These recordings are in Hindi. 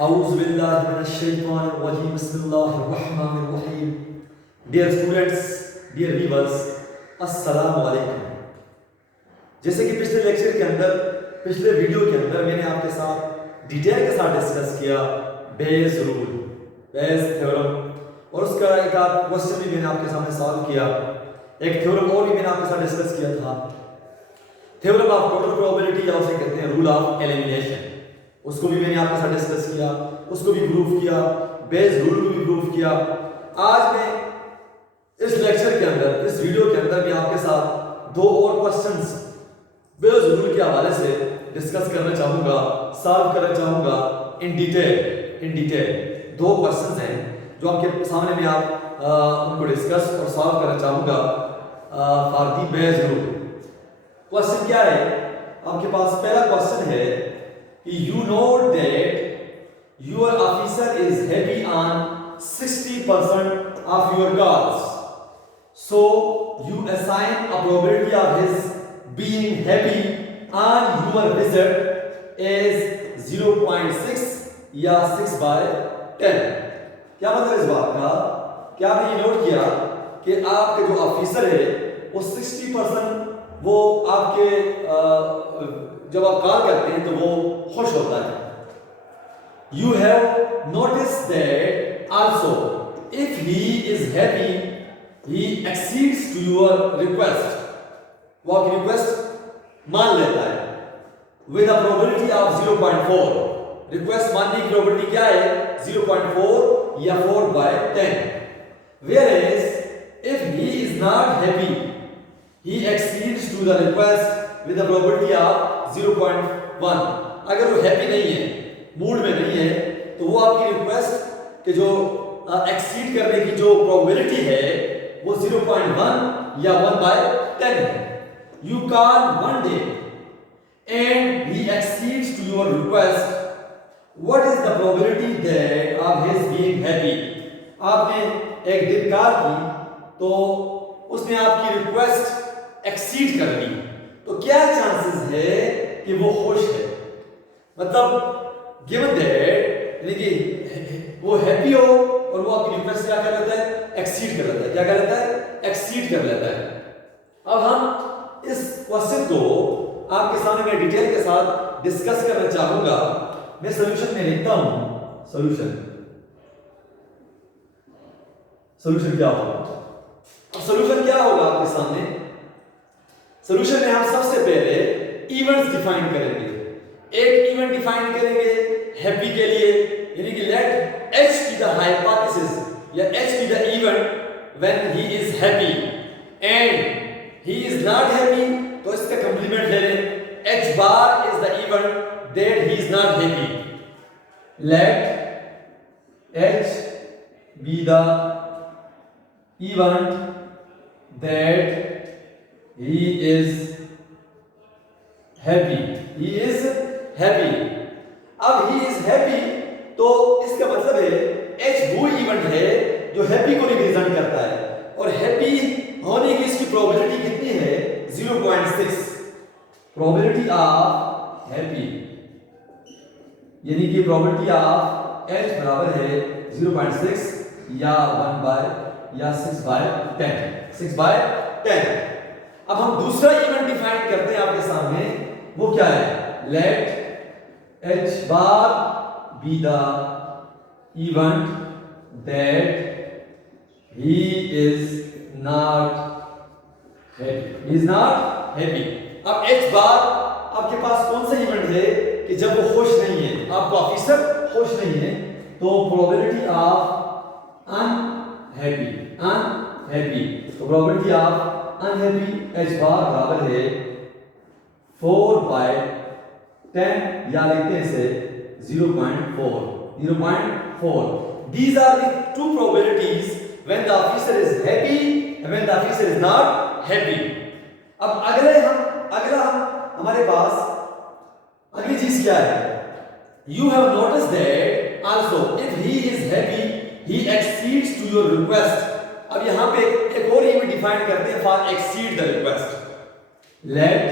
Auzubillahiminash-shaytanir-rajim. Bismillahir-rahmanir-rahim. Dear students, dear viewers, अस्सलाम वालेकुम। जैसे कि पिछले लेक्चर के अंदर, पिछले वीडियो के अंदर मैंने आपके साथ डिटेल के साथ डिस्कस किया बेस रूल, बेस थ्योरम, और उसका एक आध क्वेश्चन भी मैंने आपके सामने सॉल्व किया। एक थ्योरम और भी मैंने आपके साथ डिस्कस किया था, थ्योरम ऑफ टोटल प्रोबेबिलिटी, या उसे कहते हैं रूल ऑफ एलिमिनेशन। उसको भी मैंने आपके साथ डिस्कस किया, उसको भी प्रूफ किया, बेस रूल को भी प्रूफ किया। आज मैं इस लेक्चर के अंदर, इस वीडियो के अंदर मैं आपके साथ दो और क्वेश्चंस बेस रूल के हवाले से डिस्कस करना चाहूंगा, सॉल्व करना चाहूंगा इन डिटेल। दो क्वेश्चंस हैं जो आपके सामने मैं उनको डिस्कस और सॉल्व करना चाहूंगा for the base rule. Question क्या है आपके पास? पहला क्वेश्चन है कि you note that your officer is heavy on 60% of your calls, so you assign a probability of his being heavy on your visit as 0.6 या 6/10। क्या मतलब इस बात का? क्या आपने ये नोट किया कि आपके जो ऑफिसर है वो 60% वो आपके जब आप कॉल करते हैं तो वो खुश होता है। You have noticed that also if he is happy, he accedes to your request, वो आपकी रिक्वेस्ट मान लेता है with a probability of 0.4। Request मानने की प्रोबेबिलिटी क्या है? 0.4 या 4/10। Whereas if he is not happy, he accedes to the request with a probability of 0.1। अगर वो हैप्पी नहीं है, मूड में नहीं है, तो वो आपकी रिक्वेस्ट के जो एक्सीड करने की जो प्रोबेबिलिटी है वो 0.1 या 1/10 है। You call one day and he accedes to your request. What is the probability that of his being happy? आपने एक दिन कॉल की तो उसने आपकी रिक्वेस्ट एक्सीड कर ली, तो क्या चांसेस है कि वो खुश है? मतलब गिवन दैट, यानी कि वो हैप्पी हो और वो आपकी रिक्वेस्ट क्या कर लेता है? एक्सीड कर लेता है। क्या कर लेता है? एक्सीड कर लेता है। अब हम इस क्वेश्चन को आपके सामने मैं डिटेल के साथ डिस्कस करना चाहूंगा। मैं सॉल्यूशन में लिखता हूं। सॉल्यूशन क्या होगा? अब सॉल्यूशन क्या होगा आपके सामने? सॉल्यूशन में हम सबसे पहले इवेंट्स डिफाइन करेंगे। एक इवेंट डिफाइन करेंगे हैप्पी के लिए, यानी कि late h be the hypothesis या h be the event when he is happy and he is not happy, तो इसका कंप्लीमेंट ले लें, h bar is the event that he is not happy। let h be the event that he is happy। he is happy। अब he is happy तो इसका मतलब है h वो इवेंट है जो हैप्पी को रिप्रेजेंट करता है, और हैप्पी होने की इसकी प्रोबेबिलिटी कितनी है? 0.6। प्रोबेबिलिटी ऑफ हैप्पी यानी कि प्रोबेबिलिटी ऑफ h बराबर है 0.6 या 6/10। अब हम दूसरा इवेंट डिफाइन करते हैं आपके सामने, वो क्या है? Let h bar be the event that he is not happy। अब h bar आपके पास कौन सा इवेंट है कि जब वो खुश नहीं है, आपका ऑफिसर खुश नहीं है, तो प्रोबेबिलिटी ऑफ अनहैप्पी तो probability of unhappy h bar बराबर है 4/10 या लिखते हैं इसे 0.4। These are the two probabilities when the officer is happy and when the officer is not happy। अब अगला हमारे पास अगली चीज क्या है? You have noticed that also if he is happy he accedes to your request। अब यहां पे एक और इवेंट डिफाइन करते हैं for exceed the request। let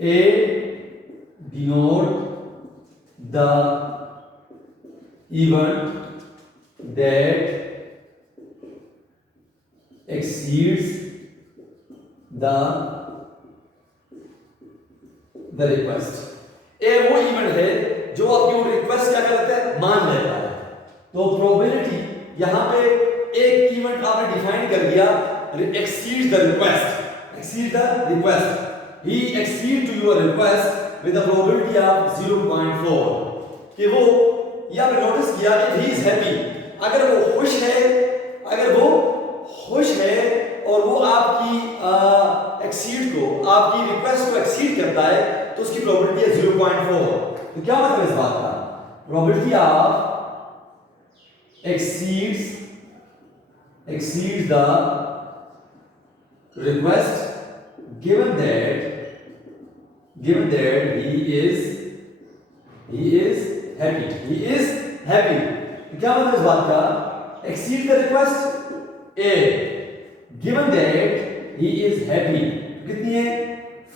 a denote the event that exceeds the request। ए वो इवेंट है जो आपकी वो रिक्वेस्ट क्या करता है, मान लेता है। तो प्रोबेबिलिटी यहां पे एक इवेंट आपने डिफाइन कर दिया, exceeds the request, exceeds the request, he exceed to your request with a probability of 0.4 कि वो या आपने नोटिस किया if he is happy, अगर वो खुश है, अगर वो खुश है और वो आपकी एक्सीड को, आपकी रिक्वेस्ट को एक्सीड करता है तो उसकी प्रोबेबिलिटी है 0.4। तो क्या मतलब इस बात का, probability of exceeds the request given that he is happy। तो क्या मतलब इस बात का, exceed the request A given that he is happy कितनी है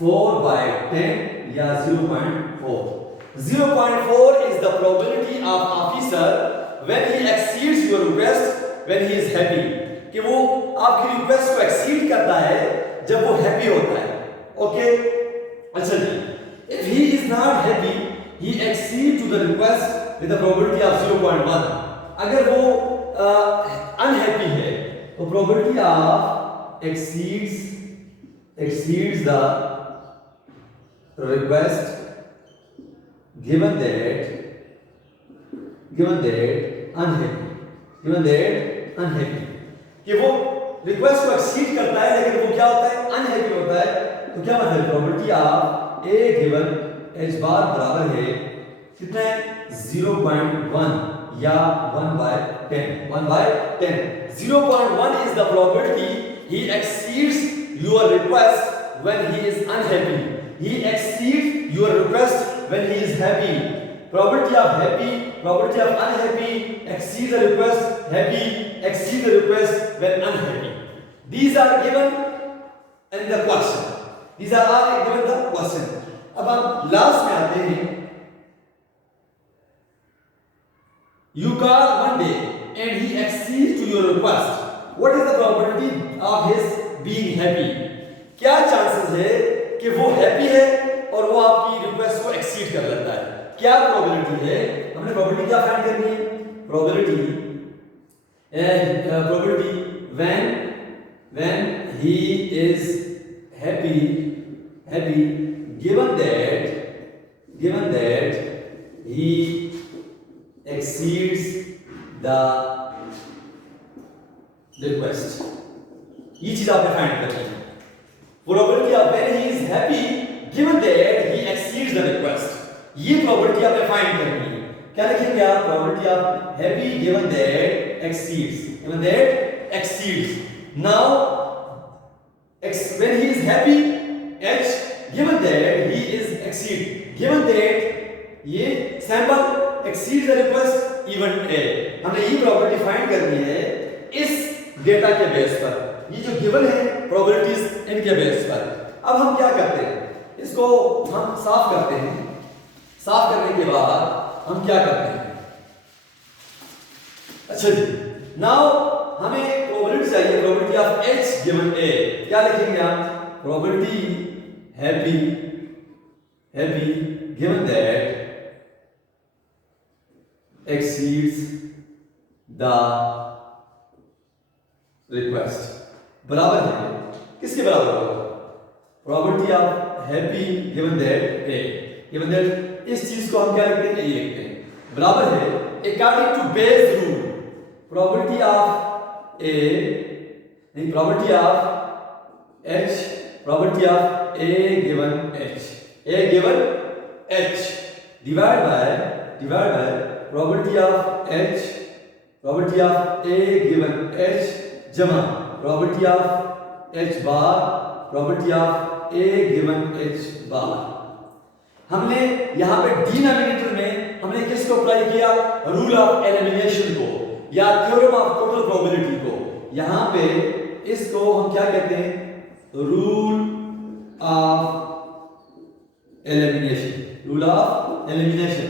4/10 या 0.4। 0.4 is the probability of officer when he exceeds your request when he is happy, कि वो आपकी रिक्वेस्ट को एक्सीड करता है जब वो हैप्पी होता है। ओके, अच्छा जी, if he is not happy he exceed to the request with a probability of 0.1। अगर वो अनहैप्पी है तो probability of exceeds the request given that unhappy कि वो रिक्वेस्ट को एक्सीड करता है लेकिन वो क्या होता है, अनहैप्पी होता है। तो क्या मतलब probability of A given h बार बराबर है कितना है 0.1 या 1/10। 0.1 is the probability he exceeds your request when he is unhappy, he exceeds your request when he is happy। probability of happy, probability of unhappy, exceed the request, happy, exceed the request when unhappy। These are given in the question, these are all given the question। अब हम लास्ट में आते हैं, you call one day and he accedes to your request, what is the probability of his being happy? क्या चांसेस है कि वो हैप्पी है और वो आपकी रिक्वेस्ट को एक्सीड कर लेता है, क्या प्रोबेबिलिटी है? हमने प्रोबेबिलिटी क्या फाइंड करनी है, probability when he is happy given that he exceeds the request। ये चीज आपने फाइंड करनी है, probability of when he is happy given that he exceeds the request, ये प्रोबेबिलिटी आपने फाइंड करनी है। क्या लिखेंगे आप, probability of happy given that exceeds. Now when he is happy h given that he is exceed, given that ये sample exceeds the request event A, हमने ये प्रोबेबिलिटी फाइंड करनी है इस डेटा के बेस पर, ये जो गिवन है प्रोबेबिलिटीज इनके बेस पर। अब हम क्या करते हैं, इसको हम साफ करते हैं, साफ करने के बाद हम क्या करते हैं, अच्छा जी, नाउ हमें प्रोबेबिलिटी चाहिए, probability of h given A। क्या लिखेंगे आप, probability happy given that exceeds the request बराबर है किसके बराबर होगा, probability of happy given that A, given that इस चीज को हम क्या लिखते हैं, ये लिखते हैं, बराबर है according to Bayes rule probability of A नहीं probability of H, probability of A given H divide by probability of H, probability of A given H जमा probability of H bar, probability of A given H bar. हमने यहाँ पे डिनोमिनेटर में हमने किसको अप्लाई किया, रूल ऑफ एलिमिनेशन को या थ्योरम ऑफ टोटल प्रोबेबिलिटी को। यहाँ पे इसको हम क्या कहते हैं, rule of elimination, rule of elimination.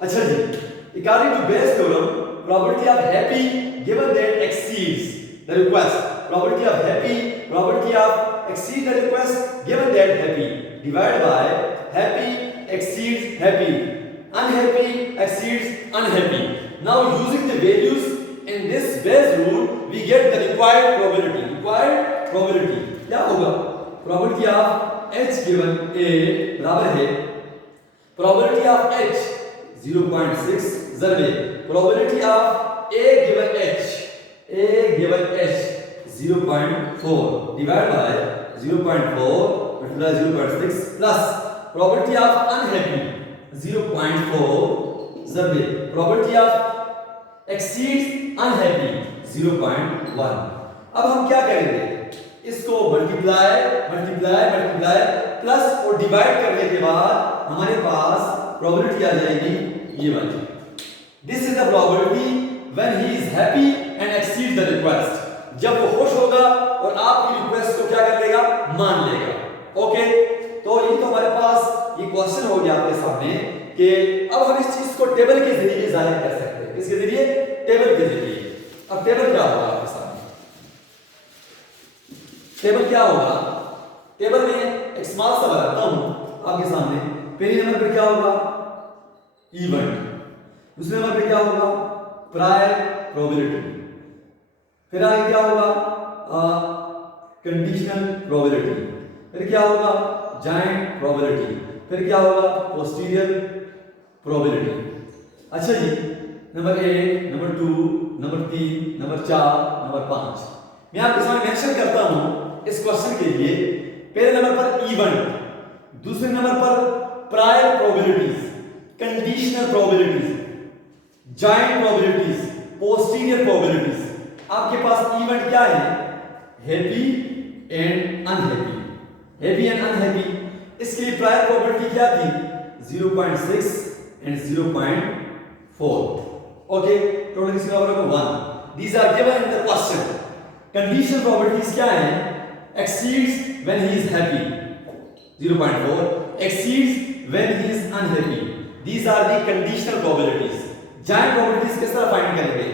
अच्छा जी, According to Bayes' theorem, probability of happy given that exceeds the request. Probability of exceed the request given that happy divided by happy exceeds happy, unhappy exceeds unhappy. Now using the values in this Bayes rule, we get the required probability. क्या होगा? Probability of H given A बराबर है probability of H 0.6 जरबे probability of A given H 0.4 divided by 0.4 multiply 0.6 plus probability of unhappy 0.4 जरबे probability of exceeds unhappy 0.1. अब हम क्या करेंगे? इसको मल्टीप्लाई प्लस और डिवाइड करने के बाद हमारे पास प्रोबेबिलिटी आ जाएगी ये वाली. This is the probability when he is happy and exceed the request. जब वो खुश होगा और आपकी रिक्वेस्ट को क्या कर लेगा? मान लेगा. ओके, तो ये तो हमारे पास ये क्वेश्चन हो गया आपके सामने कि अब हम इस चीज को टेबल के जरिए जाहिर कर सकते हैं. किसके जरिए? टेबल के जरिए. अब टेबल क्या होगा आपके सामने? टेबल क्या होगा? टेबल में एक स्मॉल सा बनाता हूं आपके सामने. पहले नंबर पे क्या होगा? इवेंट. दूसरे नंबर पे क्या होगा? Prior probability. फिर आगे क्या होगा? Conditional probability. फिर क्या होगा? Joint probability. फिर क्या होगा? Posterior probability. अच्छा जी, number 1, number 2, number 3, number 4, number 5 मैं आपके सामने मेंशन करता हूं इस क्वेश्चन के लिए. पहले नंबर पर इवेंट, दूसरे नंबर पर prior probabilities, conditional probabilities, joint probabilities, posterior probabilities. आपके पास इवेंट क्या है? Happy and unhappy. इसके लिए प्रायर प्रोबेबिलिटी क्या थी? 0.6 एंड 0.4. ओके, टोटल इसका बराबर होगा 1. These are given in the question. Conditional probabilities क्या है? exceeds when he is happy 0.4, exceeds when he is unhappy. These are the conditional probabilities. Giant probabilities किस तरह फाइंड करेंगे?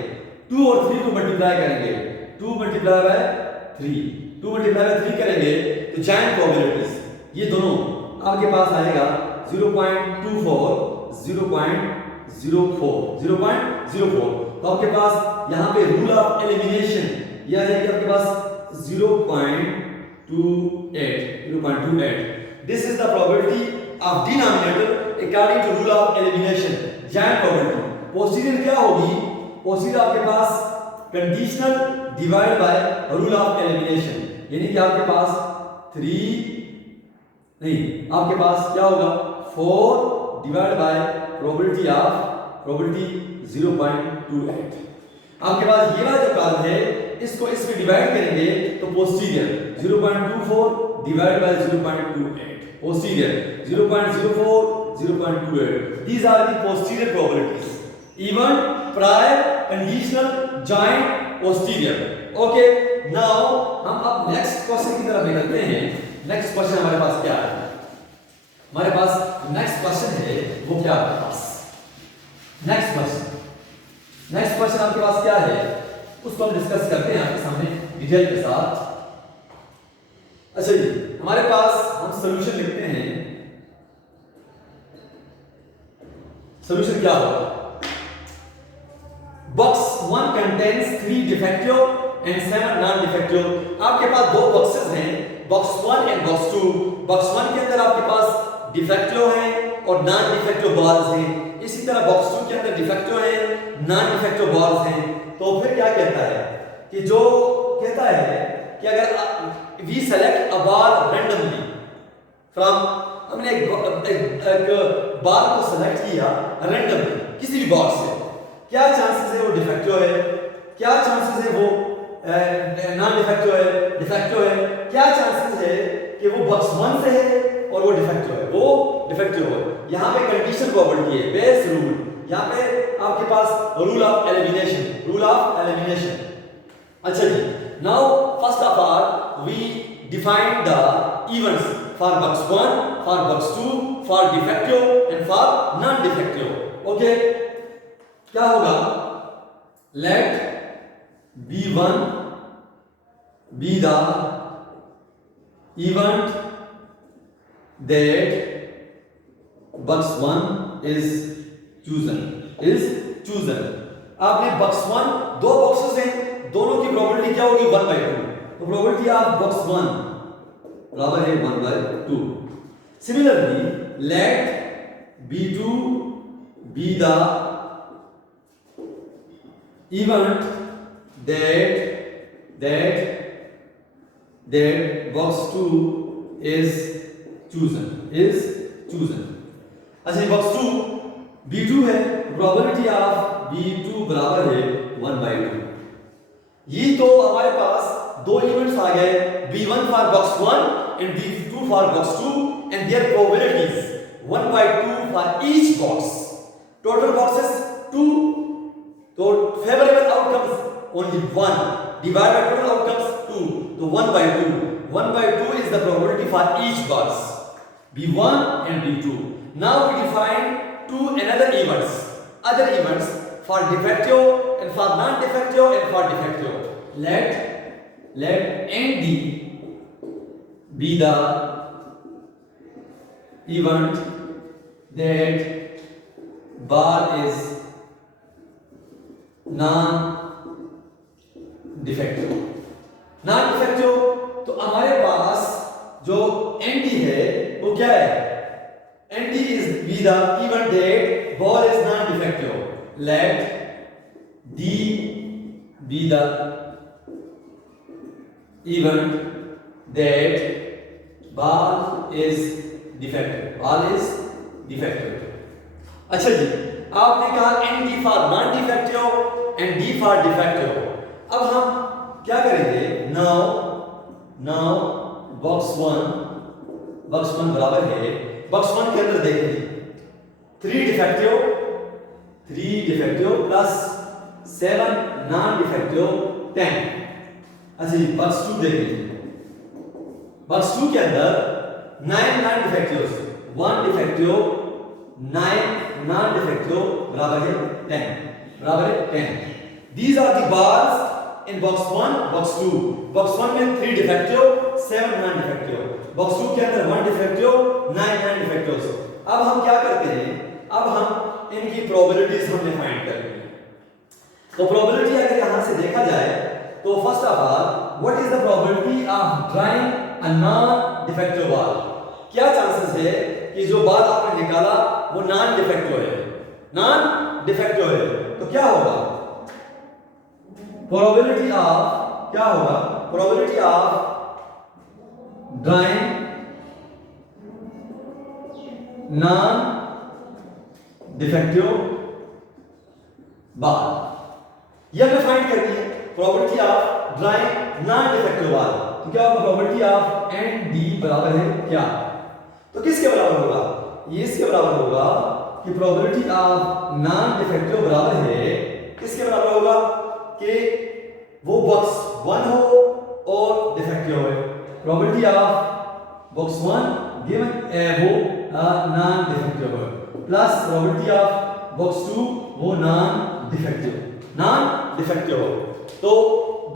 2 और 3 को मल्टीप्लाई करेंगे. 2 मल्टीप्लाई बाय 3 करेंगे तो giant probabilities ये दोनों आपके पास आएगा 0.24, 0.04. तो आपके पास यहाँ पे रूल ऑफ एलिमिनेशन ये आ जाएगी आपके पास 0.28. This is the probability of denominator according to rule of elimination. Giant probability. Posterior क्या होगी? Posterior आपके पास conditional divided by rule of elimination. यानी कि आपके पास 3 नहीं, आपके पास क्या होगा? 4 divided by probability 0.28. आपके पास ये वाला जो काल है इसको इसमें डिवाइड करेंगे तो posterior 0.24 divide by 0.28. Posterior 0.04, 0.28. These are the posterior probabilities. Even, prior, conditional, joint, posterior. Okay. Now हम अब नेक्स्ट क्वेश्चन की तरफ निकलते हैं. नेक्स्ट क्वेश्चन हमारे पास क्या है? हमारे पास नेक्स्ट क्वेश्चन है वो क्या है? नेक्स्ट क्वेश्चन आपके पास क्या है उसको हम डिस्कस करते हैं आपके सामने डिटेल के साथ. अच्छा जी, हमारे पास हम सॉल्यूशन लिखते हैं. सॉल्यूशन क्या होगा? Box 1 contains 3 defective and 7 non defective. आपके पास दो बॉक्सेस हैं, बॉक्स 1 एंड बॉक्स 2. बॉक्स 1 के अंदर आपके पास डिफेक्टिव हैं और नॉन डिफेक्टिव बॉल्स हैं. इसी तरह बॉक्स 2 के अंदर डिफेक्टिव हैं, नॉन डिफेक्टिव बॉल्स हैं. तो फिर क्या कहता है कि जो कहता है कि अगर we select a ball randomly from, हमने एक बॉल को सेलेक्ट किया रैंडमली किसी भी बॉक्स से, क्या चांसेस है वो डिफेक्टिव है, क्या चांसेस है वो नॉन डिफेक्टिव है, क्या चांसेस है कि वो बॉक्स 1 से है और वो डिफेक्टिव है, यहाँ पे कंडीशन प्रोबेबिलिटी है, बेस रूल. यहाँ पे आपके पास रूल ऑफ एलिमिनेशन. अच्छा जी, now first of all we define the events for box 1, for box 2, for defective and for non defective. Okay, क्या होगा, let B1 be the event that box 1 is chosen. आपने box 1, दो बॉक्सेस हैं, दोनों की प्रोबेबिलिटी क्या होगी 1/2. तो प्रोबेबिलिटी ऑफ box 1 बराबर है 1/2. Similarly let B2 be the event that box 2 is chosen. अच्छा ये box 2 B2 है, प्रोबेबिलिटी ऑफ B2 बराबर है 1/2. ये तो हमारे पास दो इवेंट्स आ गए, B1 for box 1 and B2 for box 2 and their probabilities 1/2 for each box. Total boxes 2. तो favorable outcomes only 1 divided by total outcomes 2. So 1/2. 1/2 is the probability for each box, B1 and B2. Now we define two other events for defective and for non-defective and for defective. Let ND be the event that bar is non-defective. तो हमारे पास जो ND है वो क्या है, ND is be the event that ball is non-defective. Let D be the event that ball is defective. अच्छा जी, आपने कहा ND for non-defective and D for defective. अब हम क्या करेंगे, now box 1 बराबर है, box 1 के अंदर देखेंगे 3 defective plus 7 non-defective 10. अच्छा जी, box 2 देखेंगे, box 2 के अंदर 9 non-defectives, 1 defective 9 non-defective बराबर है 10. These are the bars in box 1, box 2. box 1 में 3 defective, 7 non-defective. box 2 के अंदर 1 defective, 9 non-defectives. अब हम क्या करते हैं, अब हम इनकी probabilities हमने फाइंड करनी है. तो probability अगर यहां से देखा जाए तो first of all what is the probability of drawing a non-defective ball. क्या चांसेस है कि जो बाल आपने निकाला वो नॉन डिफेक्टिव है, तो क्या होगा, probability of drawing non defective बाल, यह हमें फाइंड करनी है. Probability of drawing non defective बाल, तो क्या होगा, प्रोबेबिलिटी ऑफ ND बराबर है क्या, तो किसके बराबर होगा, ये इसके बराबर होगा कि प्रोबेबिलिटी ऑफ नॉन डिफेक्टिव बराबर है, किसके बराबर होगा कि वो बॉक्स 1 हो और डिफेक्टिव हो. प्रोबेबिलिटी ऑफ बॉक्स 1 गिवन वो नॉन डिफेक्टिव हो प्लस प्रोबेबिलिटी ऑफ बॉक्स 2 वो नॉन डिफेक्टिव हो. तो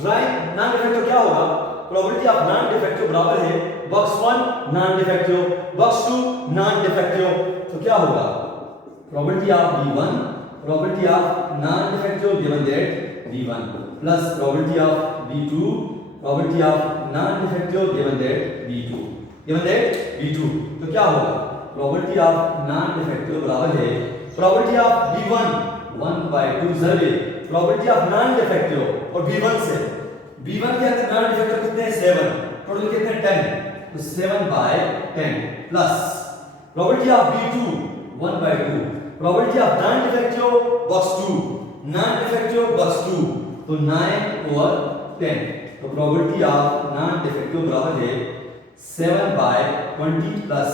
ड्राइंग नॉन डिफेक्टिव क्या होगा, प्रोबेबिलिटी ऑफ नॉन डिफेक्टिव बराबर है box 1 non defective, box 2 non defective. तो क्या होगा, probability of B1, probability of non defective given that B1 plus probability of B2, probability of non defective given that B2. तो क्या होगा, प्रोबेबिलिटी ऑफ नॉन डिफेक्टिव बराबर है probability of B1 1/2 survey probability of non defective और B1 से. B1 के अंदर नॉन डिफेक्टिव कितने हैं 7, टोटल कितने 10, तो 7/10 plus probability of B2 1/2, probability of non defective box 2, non defective box 2, तो 9/10. तो प्रोबेबिलिटी ऑफ नॉन डिफेक्टिव बराबर है 7/20 प्लस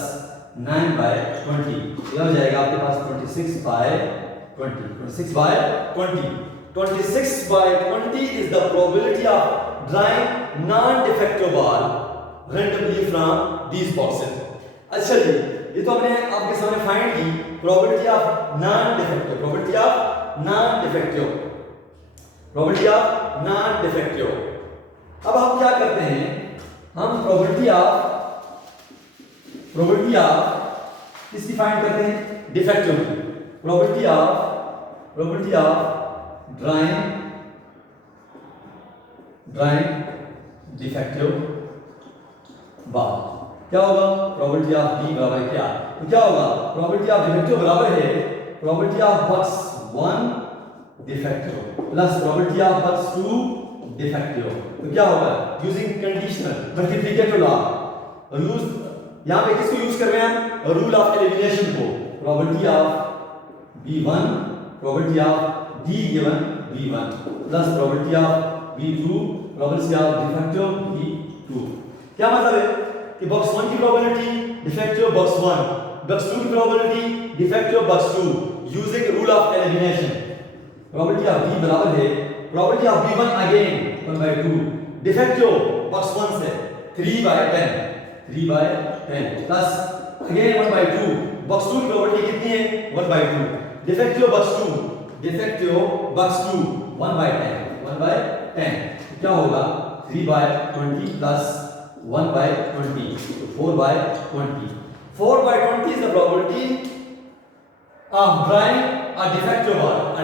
9/20, यह हो जाएगा आपके पास 26/20. 26/20 is the probability of drawing non-defective ball randomly from these boxes. अच्छा जी, ये तो हमने आपके सामने फाइंड की probability of non defective defective, probability of non defective. अब हम क्या करते हैं, हम प्रोबेबिलिटी ऑफ किसकी फाइंड करते हैं, डिफेक्टिव की। प्रोबेबिलिटी ऑफ ड्राइंग डिफेक्टिव बार क्या होगा, प्रोबेबिलिटी ऑफ डी बराबर क्या, तो क्या होगा, प्रोबेबिलिटी ऑफ डिफेक्टिव बराबर है probability of box 1 defective plus probability of box 2 defective. तो क्या होगा, using conditional multiplicative law, use यहां पे किसको यूज कर रहे हैं हम, रूल ऑफ एलिमिनेशन को, probability of b1 probability of d given b1 plus probability of b2 probability of defective b2। क्या मतलब है कि बॉक्स 1 की प्रोबेबिलिटी डिफेक्टिव बॉक्स 1, बॉक्स 2 की probability defective box 2 using rule of elimination. Probability of d बराबर है probability of b1 again 1/2 defective box 1 से 3/10 प्लस अगेन 1/2 बॉक्स 2 की प्रोबेबिलिटी कितनी है 1/2 डिफेक्टिव बॉक्स 2 1/10 क्या होगा 3/20 plus 1/20 4/20 4/20 is the probability of drawing a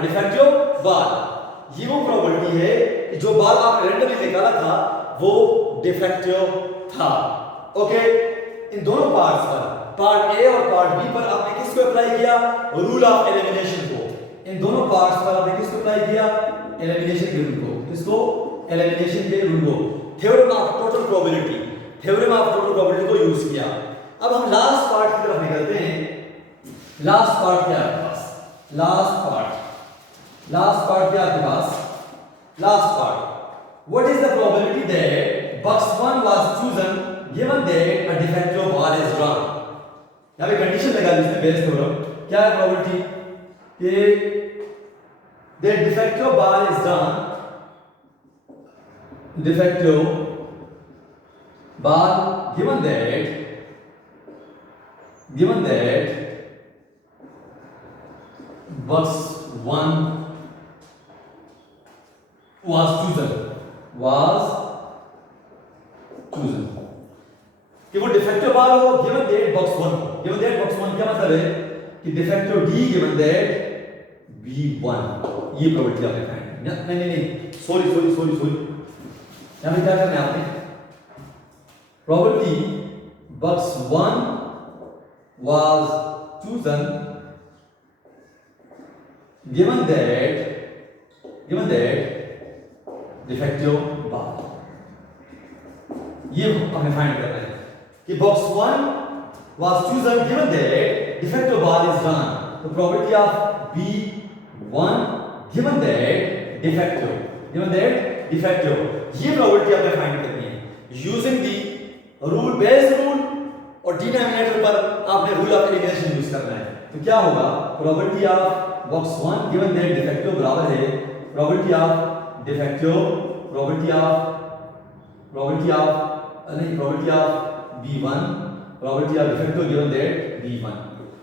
defective bar। ये वो प्रोबेबिलिटी है कि जो बार आप रैंडमली निकाला था वो डिफेक्टिव था। ओके, इन दोनों पार्ट्स पर, पार्ट ए और पार्ट बी पर आपने किसको अप्लाई किया, रूल ऑफ एलिमिनेशन को। इन दोनों पार्ट्स पर आपने किसको अप्लाई किया, एलिमिनेशन के रूल को, किसको, एलिमिनेशन के रूल को, थ्योरम ऑफ टोटल प्रोबेबिलिटी को यूज किया। अब हम लास्ट पार्ट की तरफ निकलते हैं। लास्ट पार्ट क्या है आपके पास, लास्ट पार्ट क्या है आपके पास, last part, what is the probability that box 1 was chosen given that a defective bar is drawn. यहां पे कंडीशन लगा दी इसने बेस थ्योरम, क्या है प्रोबेबिलिटी कि that defective bar is drawn, defective bar given that box 1 was chosen कि वो डिफेक्टिव बार हो given that box 1 क्या मतलब है कि defective d given that b1। ये प्रोबेबिलिटी आपने फाइंड, नहीं सॉरी यहां पे क्या करना है आपने, probability box 1 was chosen given that defective bar। ये हमें फाइंड करना है कि box 1 was chosen given that defective bar is drawn। तो probability of b1 given that defective ये probability आपने फाइंड करनी है using the rule, base rule और डिनोमिनेटर पर आपने रूल ऑफ एलिमिनेशन यूज करना है। तो क्या होगा, probability of box 1 given that defective बराबर है probability of b1 probability of defective given that b1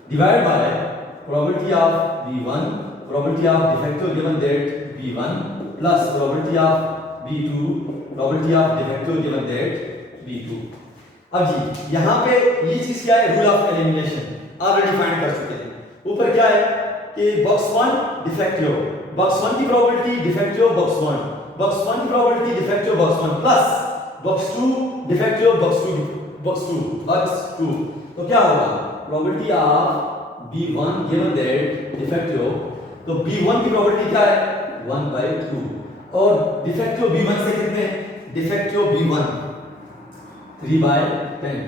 divide by probability of b1 probability of defective given that b1 plus probability of b2 probability of defective given that b2। अब जी यहां पे ये चीज क्या है, rule of elimination already find कर चुके हैं। ऊपर क्या है कि बॉक्स 1 डिफेक्टिव, बॉक्स 1 की प्रोबेबिलिटी डिफेक्टिव बॉक्स 1, बॉक्स 1 की probability defective box 1 plus box 2 defective box 2। तो क्या होगा, probability of b1 given that defective, तो b1 की प्रोबेबिलिटी क्या है 1/2 और डिफेक्टिव b1 से कितने, डिफेक्टिव b1 3/10।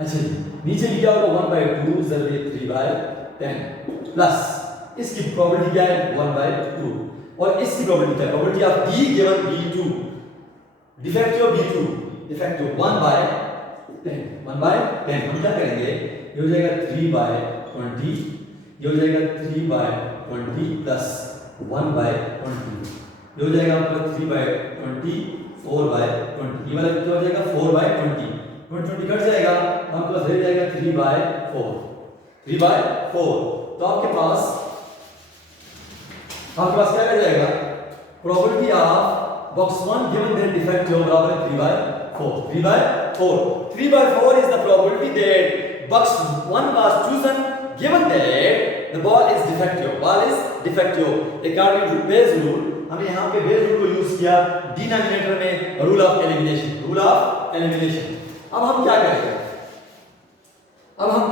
अच्छा नीचे लिखा होगा 1/2 जरिए 3/10 प्लस इसकी प्रोबेबिलिटी क्या है 1/2 और इसकी प्रोबेबिलिटी क्या है, probability of d given b2 defective b2 defective 1/10 हम क्या करेंगे, ये हो जाएगा 3/20, ये हो जाएगा 3/20 प्लस 1/20, ये हो जाएगा आपका 3/20 4/20, ये वाला क्या हो जाएगा 4/20 20 कट जाएगा, आपके पास रह जाएगा 3/4। तो आपके पास आपके पास क्या रह जाएगा, probability of box 1 given that defective बराबर है 3/4। 3/4 is the probability that box 1 was chosen given that the ball is defective। according to Bayes rule, हमने यहाँ पे Bayes rule को यूज किया डिनोमिनेटर में रूल ऑफ एलिमिनेशन। अब हम क्या करेंगे, अब हम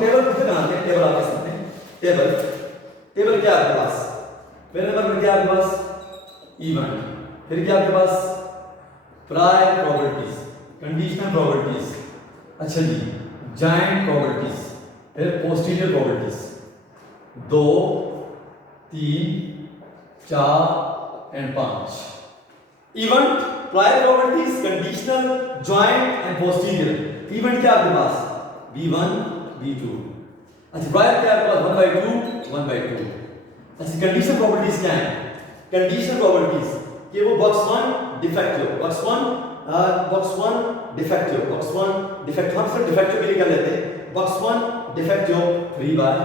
टेबल कितने बनाते हैं, टेबल आपके सामने, टेबल क्या है आपके पास, पहले नंबर में क्या आपके पास इवन, फिर क्या आपके पास प्रायर प्रोबेबिलिटीज, कंडीशनल प्रोबेबिलिटीज, अच्छा जी जॉइंट प्रोबेबिलिटीज, फिर posterior probabilities 2 3 4 and 5। Event, prior probabilities, conditional, joint and posterior. Event क्या आपके पास V1 V2, अच्छा प्रायर क्या आपके पास 1/2। अच्छा कंडीशनल प्रोबेबिलिटीज क्या है, कंडीशनल प्रोबेबिलिटीज कि वो बॉक्स 1 डिफेक्टिव, बॉक्स 1 डिफेक्टिव, हम सिर्फ डिफेक्टिव के लिए कर लेते हैं, box 1 defective 3/10,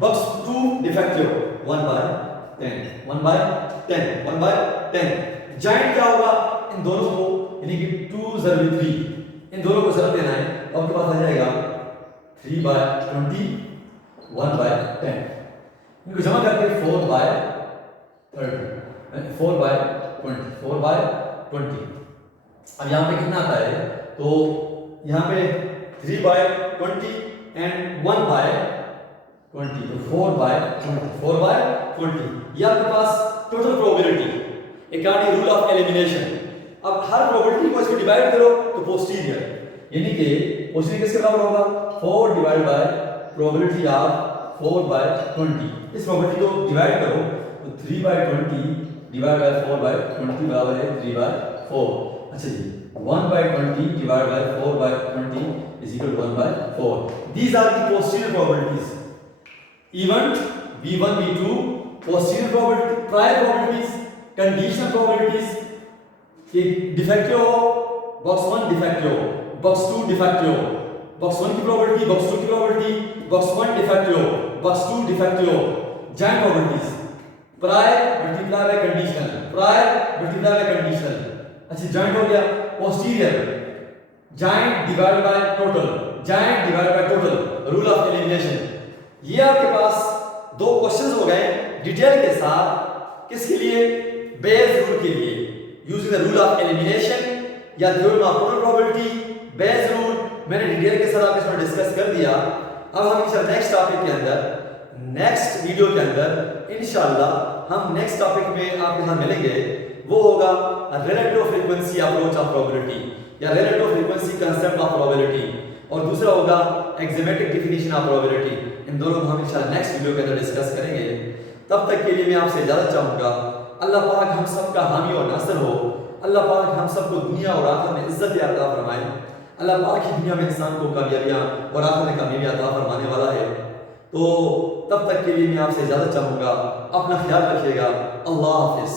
box 2 defective 1/10। Joint क्या होगा, इन दोनों को यानी कि 2 × 3, इन दोनों को जरूर देना है, तो आपके पास आ जाएगा 3/20 1/10, इनको जमा करके 4/30 4/20। अब यहाँ पे कितना आता है, तो यहाँ पे 3/20 एंड 1/20, तो 4/20। ये आपके पास total probability according rule of elimination. अब हर प्रोबेबिलिटी को इसको डिवाइड करो तो पोस्टीरियर, यानी कि पोस्टीरियर किसके बराबर होगा, 4 डिवाइड बाय प्रोबेबिलिटी ऑफ 4/20। इस प्रोबेबिलिटी को डिवाइड करो तो 3/20 डिवाइड बाय 4/20 बराबर है 3/4। अच्छा जी 1/20 divide by 4/20 is equal to 1/4। These are the posterior probabilities, event V1 V2, posterior probability, prior probabilities, conditional probabilities कि डिफेक्टिव हो, box 1 defective, box 2 defective, box 1 की प्रोबेबिलिटी, बॉक्स 2 की probability, box 1 defective, box 2 defective. Joint probabilities, prior multiply by conditional, prior multiply by conditional. अच्छा जॉइंट हो गया, posterior joint divide by total, rule of elimination. ये आपके पास 2 क्वेश्चंस हो गए डिटेल के साथ, किसके लिए, बेस रूल के लिए, using the rule of elimination या theorem of total probability, Bayes rule मैंने डिटेल के साथ आपके साथ डिस्कस कर दिया। अब हम इंशाल्लाह नेक्स्ट टॉपिक के अंदर, नेक्स्ट वीडियो के अंदर इंशाल्लाह हम नेक्स्ट टॉपिक में आपके साथ मिलेंगे, वो होगा relative frequency approach of probability या relative frequency concept of probability, और दूसरा होगा एक्सिमेटिक डेफिनेशन ऑफ प्रोबेबिलिटी। इन दोनों को हम इंशाल्लाह नेक्स्ट वीडियो के अंदर डिस्कस करेंगे। तब तक के लिए मैं आपसे इजाजत चाहूँगा। अल्लाह पाक हम सब का हामी और नासिर हो। अल्लाह पाक हम सबको दुनिया और आखिरत में इज्जत अता फरमाए। अल्लाह पाक ही दुनिया में इंसान को कामयाबियाँ और आखिरत में कामयाबियाँ अता फरमाने वाला है। तो तब तक के लिए मैं आपसे इजाजत चाहूँगा, अपना ख्याल रखिएगा। अल्लाह हाफिज़।